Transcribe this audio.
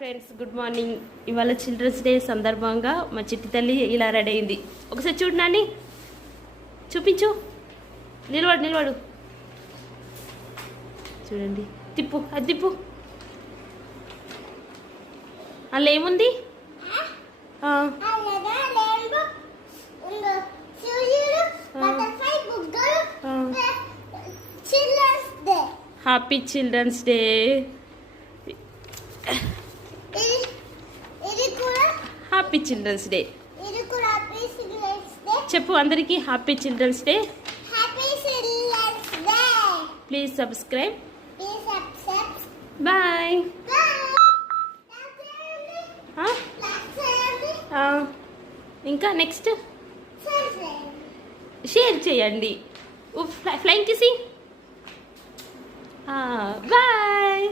Friends, good morning. ఇవాళ children's day సందర్భంగా మా చిట్టి తల్లి ఇలా రెడీ అయింది. ఒకసారి చూడు నాని, చూపించు. నిలబడు. చూడండి, తిప్పు, అది తిప్పు. అందులో ఏముంది? Happy children's day. Happy children's day చెప్పు అందరికి. Happy children's day. Please subscribe. Bye. ఇంకా నెక్స్ట్ షేర్ చేయండి. Flying kiss. బాయ్.